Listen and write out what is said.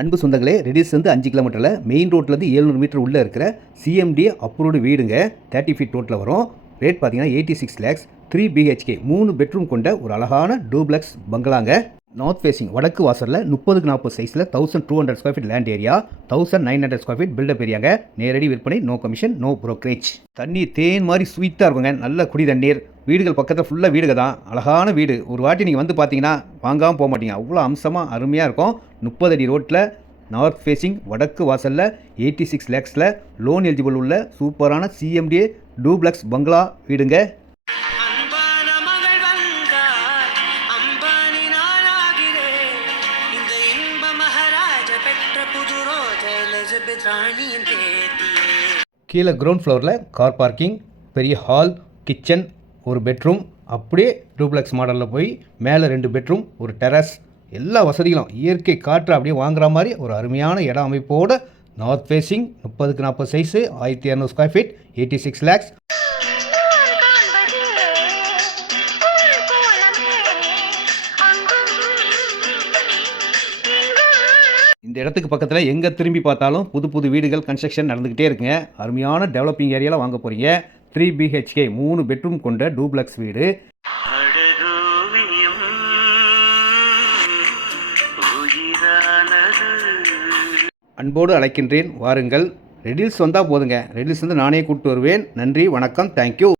அன்பு சொந்தங்களே, ரெடிஸ் வந்து 5 கிலோமீட்டரில் மெயின் ரோட்லேருந்து 700 மீட்டர் உள்ளே இருக்கிற சிஎம்டி அப்ரூவ்டு வீடுங்க. 30 ஃபீட் ரோட்டில் வரும். ரேட் பார்த்தீங்கன்னா 86 lakhs, 3 BHK 3 பெட்ரூம் கொண்ட ஒரு அழகான டூப்ளெக்ஸ் பங்களாங்க. நார்த் ஃபேசிங் வடக்கு வாசலில் 30க்கு 40 சைஸில் 1200 square feet land area, 1900 square feet built up ஏரியாங்க. நேரடி விற்பனை, நோ கமிஷன், நோ ப்ரோக்கரேஜ். தண்ணீர் தேன் மாதிரி ஸ்வீட்டாக இருக்குங்க. நல்ல குடி தண்ணீர். வீடுகள் பக்கத்தில் ஃபுல்லாக வீடுக தான். அழகான வீடு. ஒரு வாட்டி நீங்கள் வந்து பார்த்தீங்கன்னா வாங்காமல் போக மாட்டீங்க. அவ்வளோ அம்சமாக அருமையாக இருக்கும். 30 அடி ரோட்டில் நார்த் ஃபேசிங் வடக்கு வாசலில் 86 lakhsல லோன் எலிஜிபிள் உள்ள சூப்பரான சிஎம்டி டூப்ளெக்ஸ் பங்களா வீடுங்க. கீழே கிரவுண்ட் ஃப்ளோரில் கார் பார்க்கிங், பெரிய ஹால், கிச்சன், ஒரு பெட்ரூம், அப்படியே டூப்ளெக்ஸ் மாடலில் போய் மேலே 2 பெட்ரூம், ஒரு டெரஸ், எல்லா வசதிகளும் இயற்கை காற்று அப்படியே வாங்குற மாதிரி ஒரு அருமையான இடம் அமைப்போடு நார்த் ஃபேசிங் 30க்கு 40 சைஸு 1200 ஸ்கொயர் ஃபீட் 86 lakhs. இந்த இடத்துக்கு பக்கத்தில் எங்கே திரும்பி பார்த்தாலும் புது புது வீடுகள் கன்ஸ்ட்ரக்ஷன் நடந்துக்கிட்டே இருக்குங்க. அருமையான டெவலப்பிங் ஏரியாவில் வாங்க போகிறீங்க. 3 BHK 3 பெட்ரூம் கொண்ட டூப்ளெக்ஸ் வீடு. அன்போடு அழைக்கின்றேன், வாருங்கள். ரெடில்ஸ் வந்தால் போதுங்க. ரெடில்ஸ் வந்து நானே கூப்பிட்டு வருவேன். நன்றி, வணக்கம், தேங்க்யூ.